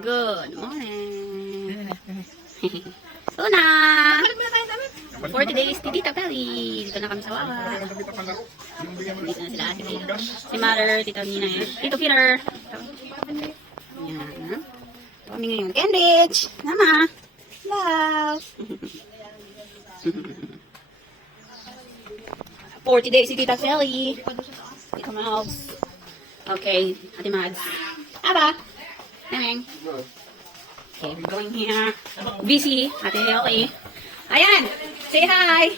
Good morning. Una! 40 days ni Tita Pelly. Dito na kami sa Wawa. Dito na sila si Peter. Si Mother, Tita Nina. Tito Peter. Yan. Ito kami ngayon. Cambridge. Mama. Love. 40 days si Tita Pelly. Tito Mouse. Okay. Ate Mads. Aba. Neng. Okay, we're going here. Busy. Ate Ellie. Ayan. Say hi.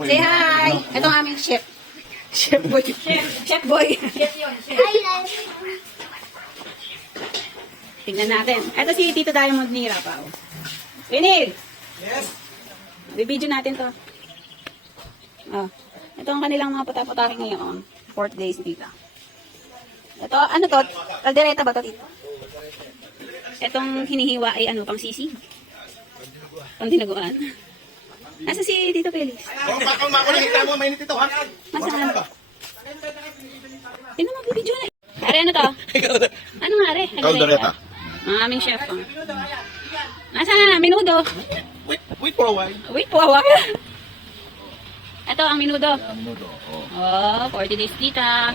Say hi. Ito ang aming chef. Chef boy. Chef boy. Tignan natin. Ito si Tito Diamond ni Rapaw. Winnie. Yes. Bibidyo natin to. Oh. Ito ang kanilang mga patapatake ngayon. 4 days dito. Ito, ano to? Kaldereta ba to, Tito? Itong hinihiwa ay ano, pang sisig? Pang dinaguan? Nasa si Tito Felix? Kung makulahita mo, mainit ito, ha? Masaan? Sino magbibidyo na? Are, ano to? Ano nga, are? Kaldereta. Ang aming chef. Oh. Nasaan? Minudo. Wait for a while. Wait po, while. Ito ang minudo. Minudo, Oh, 40 days tita.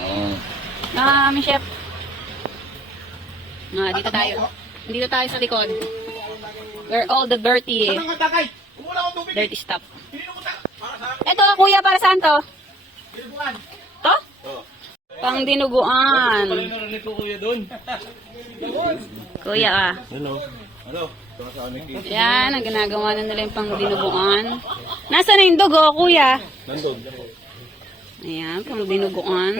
Aming chef. Dito tayo. Dito tayo sa likod. Where all the dirty Saan nga takay? Kumula akong tubig. dirty stuff. Pinukuta. Para sa Ito, kuya, para saan to? pinukuan. To? Oo. Pang dinuguan. Narinig ko kuya doon. Kuya, ah. Hello. Hello. Ito sa amin. Yan, ang ginagawa na nila yung pang dinuguan. Nasaan na yung dugo, kuya? Nandun. Ayan, pang dinuguan.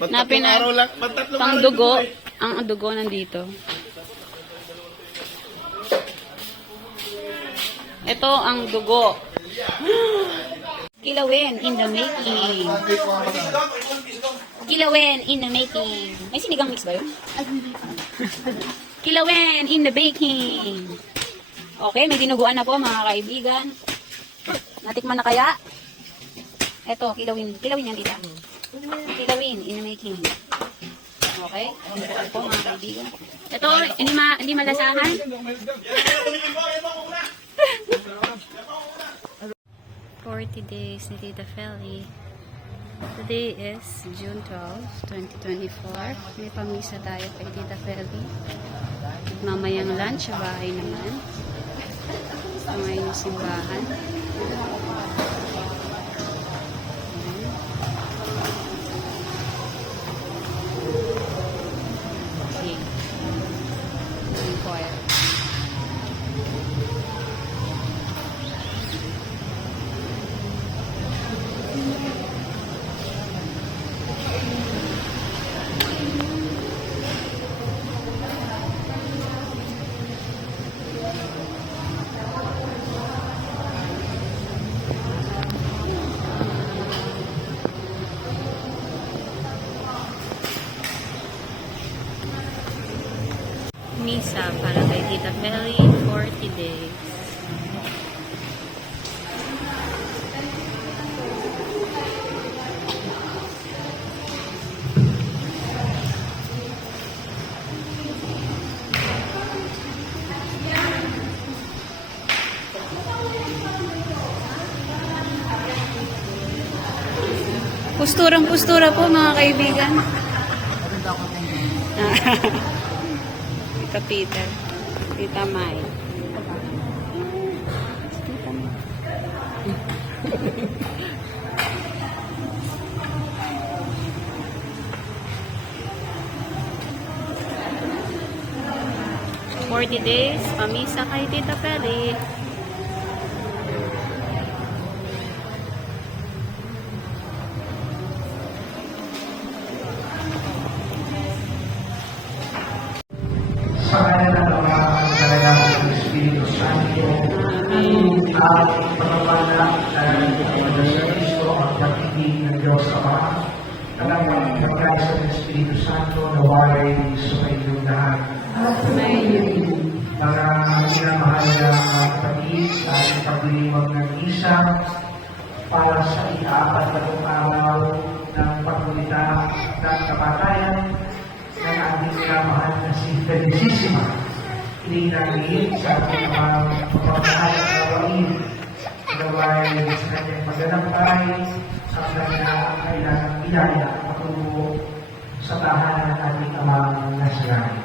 Tatlong araw lang. Tatlong Pang araw dugo. lang ito, Ang dugo nandito. Ito ang dugo. Kilawin in the making. Kilawin in the making. May sinigang mix ba yun? Kilawin in the baking. Okay, may dinuguan na po mga kaibigan. Natikman na kaya? Ito, kilawin. Kilawin yan dito. Kilawin in the making. Okay? Dinuguan po mga kaibigan. Ito, hindi malasahan. 40 days ni Tita Feli. Today is June 12, 2024. May pamisa tayo kay Tita Feli. Mamayang lunch, bahay naman. Ito ngayon yung simbahan. Okay. Choir. Misa para kay Tita Feli, 40 days. Pusturang-pustura po mga kaibigan. Tita Peter, Tita Mai. Tita Mai. "40 days, pamisa kay Tita Feli." Sa kanya ng Ama, sa kanya ng Espiritu Santo, at pagpapala ng Kristo at pag-ibig ng Diyos Ama, talagang pagkasa ng Espiritu Santo na walay sa kanyang lahat. Mga minamahal na kapatid sa ating pagliliwag ng isa para sa ika-4 araw ng pagkulita ng kapatayan ng ating minamahal na si Felicissima. Ilinagin sa ating mga pagpapahal at gawain. Gaway sa kanyang maganampay at kanyang kailangang ilaya patungo sa tahanan ng ating amang nasalangit.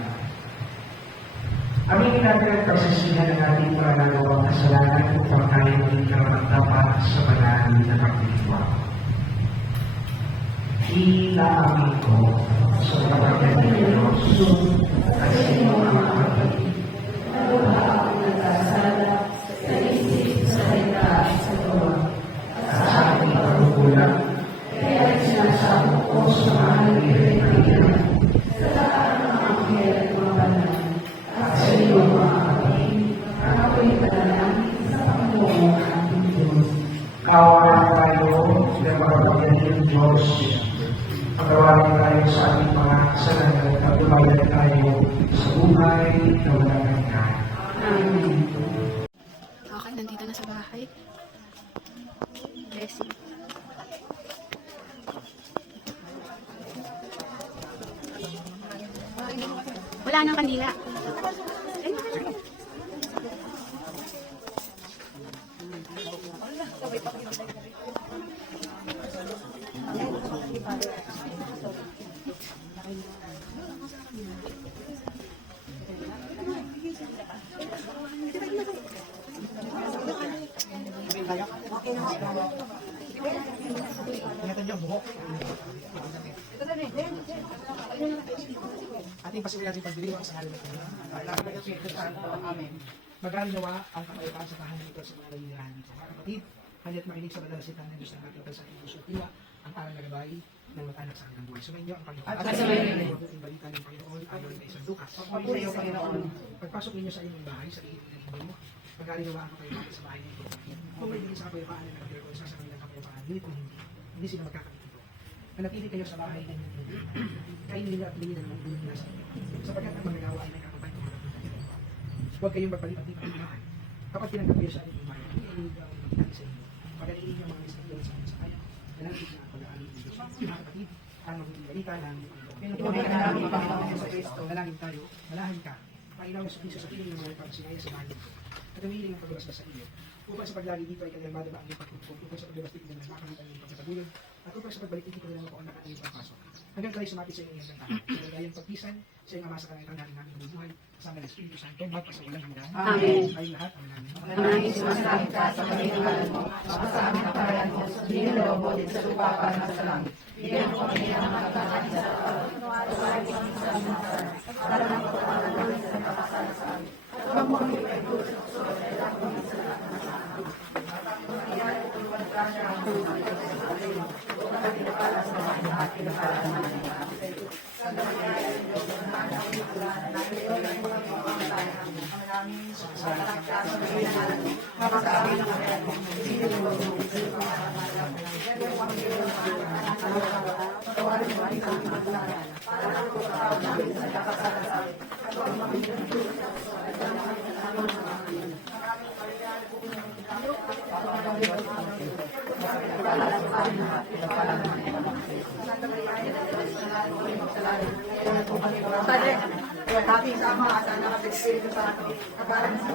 Aminin natin ang pagsisihan ng ating mga nagawang kasalanan upang tayo maging karapat-dapat sa banal na pagtitiwala. Ilaamin ko sa kapatid ng Diyos at sa inyo ang kapatid. Naluha ang nagkasala sa isip, sa salita at sa gawa at sa aking pagkukulang. Kaya sinasabi ko sa mga nagkikaibigan sa lahat ng anghel at mga banal at sa iyo mga kapatid, ang ako'y panalangin sa Panginoon ating Diyos. Kawalan tayo ng mga kapatid ng Diyos. Pagkawalan tayo sa ating mga kasalanan at lumayan tayo sa buhay na walang hanggan. Amen. Okay, nandito na sa bahay. Blessing. Wala nang kandila. Ating pasuloy natin pagdiriwang sa ngalan ng Panginoon. Amen. Maghari nawa ang kapayapaan sa tahanan ito sa mga nalilihan nito. Mga kapatid, kanya't makinig sa madalas sitan ng Diyos na natin sa ating puso at diwa ang parang nagabay ng mag-anak sa kanilang buhay. Sumayin niyo ang Panginoon. At sabihin ninyo ang mabuting balita ng Panginoon ayon kay San Lucas. Pagpapasok Panginoon, pagpasok ninyo sa inyong bahay, sa iit ng inyong maghari nawa ang kapayapaan sa bahay nito. Kung may hindi sa kapayapaan na nakatira ko sa kanilang kapayapaan, ngunit kung hindi sila magkakapitito. Manatili kayo sa bahay ng inyong kainin nila at bilhin ng mga bulong nila sa inyo. Sapagkat ang manggagawa ay may kakapay ng mga kapatid. Huwag kayong magpalipat-lipat ng imahan. Kapag tinanggap kayo sa inyong imahan, hindi ay nila ang magkakali sa inyo. Pagaliin niyo ang mga misakyan sa inyo sa kaya, nalangit na ang pag-aalit ng Diyos. Mga kapatid, ang mabuting balita ng Panginoon ka namin ang Panginoon sa Kristo. Nalangin tayo, malahan ka. Panginoon sa Kristo sa piling ng mga pagsinaya sa bahay nito. At humiling ang pagluwas na sa iyo. Upang sa paglagi dito ay kanyang madaba ang iyong pagtutupong. Upang sa paglabas dito na makakamit ang iyong pagkatagulog. At upang sa pagbalik dito na po ang nakatayong pagpasok. Hanggang tayo sumapit sa inyong isang tahan. Sa dayang pagpisan, sa iyong ama sa kanilang namin namin bubuhay. Kasama ng Espiritu Santo, magpasawalang hanggan. Amen. Kayong lahat, ang namin. Maraming sumasabi ka sa kalingalan mo, sa aming kapayan mo, diniloob mo din sa lupa para sa langit. Bigyan mo kami ng mga kakain sa araw, at huwag kami sa minsan, para ng pagkakaan namin sa nakasalasan. At huwag mo kami pagkulit sa sulat, at huwag kami sa lahat ng salamat. At iyan ko kung pagkasya ang mga kakain, o kapagpapala sa mga ating nakalaman. Sa dahil ng Diyos ng mga nakalaman, natin ay mga pagkakain ang namin sa kalagkas sa mga nalang, mapagkabi ng mga sinilulog mo, Tapi sama sana kapitid sa kaparan sa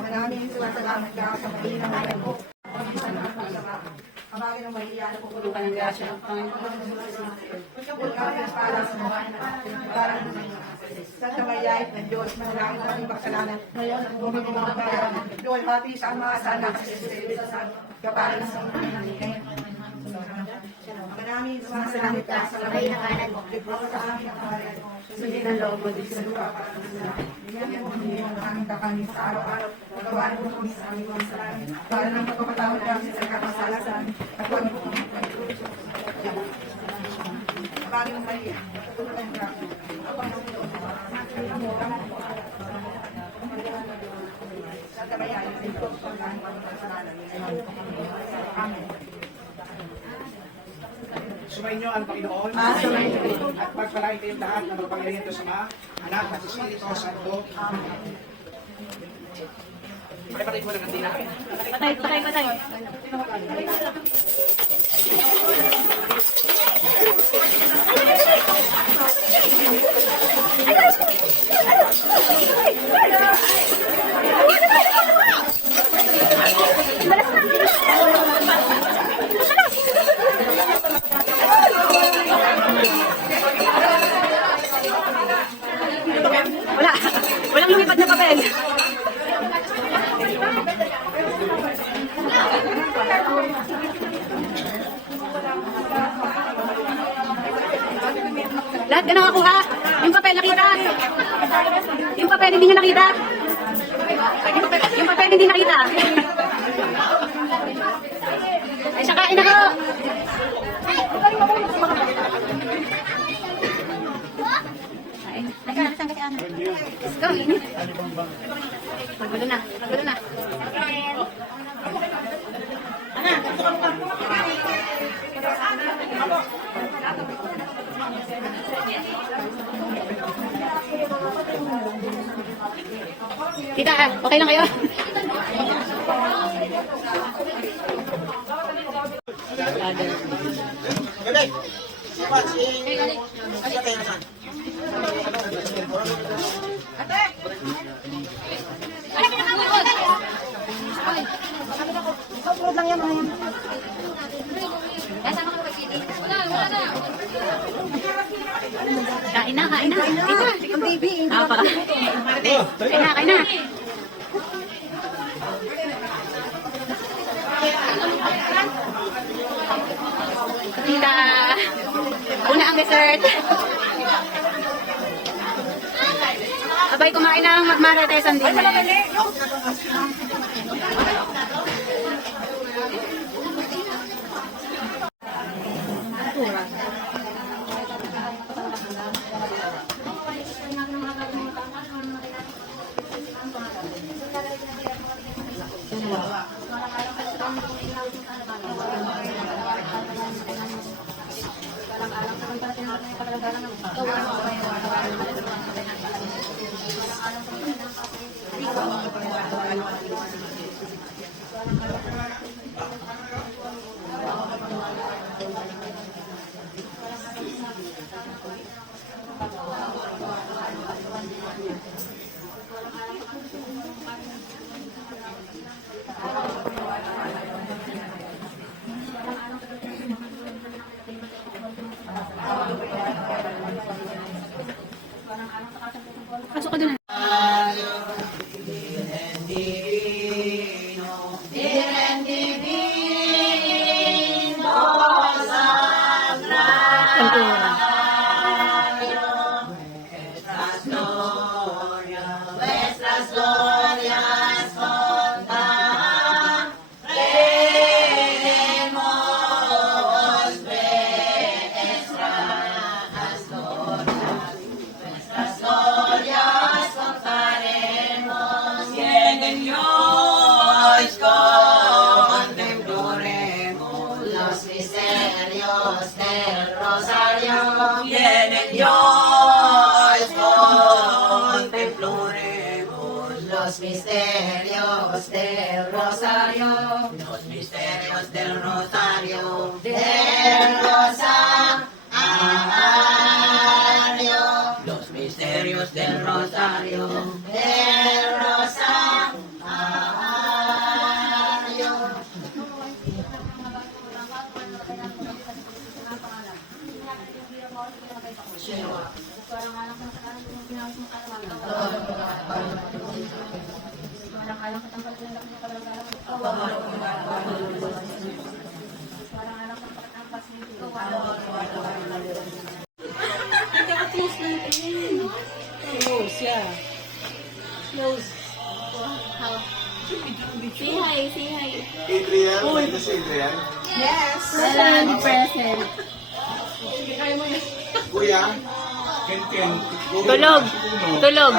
maraming sumasalamat ka sa mahinang ay mo. Amagin ang mahiya na pupulukan ng grasya ng Panginoon. Pagkapul kami ang palas mo, parang Santa Maria ng Diyos, manalangin kami makasalanan. Ngayon, ang bumang mga bayan, doon pati sa mga sanak sa Espiritu Santo, kapalan sa mga nangyay. Maraming sumasalamat ka sa labay na kanan mo, libro sa amin ang kapalan mo, sunod ang loob mo dito sa lupa para sa lahat. Bigyan mo hindi ang aming kakanin sa araw-araw, pagkawalan mo kami sa aming mga salamin, para ng pagpapatawad kami sa kapasalasan, at huwag mo kami pagkakulit sa kapasalasan. Bagay Maria, katulad ka, upang Santa Maria, yung Diyos, pagkain kami sa salamin. Amen. Sumayin niyo ang Panginoon at pagpalain kayong lahat ng magpagalingan ito sa Ama, Anak at Espiritu Santo. Amen. Patay mo na ng dila. Patay. papel. Lahat ka nakakuha. Yung papel nakita. Yung papel hindi nyo nakita. Yung papel hindi nakita. Ay, sakain ako. Let's go. Magulo na. Magulo na. Tita, okay lang kayo? Kain na, kain na. Ang baby. Apa? Kain na, kain na. Tita, una ang dessert. Abay, kumain ng marites din. Pasok ka doon. Tempura. Viene Dios, contemploremos los misterios del rosario, los misterios del rosario, los misterios del rosario, del rosario. Say hi, say hi. Adrian, may si Adrian. Walang present. Kuya, Ken. Tulog. Tulog.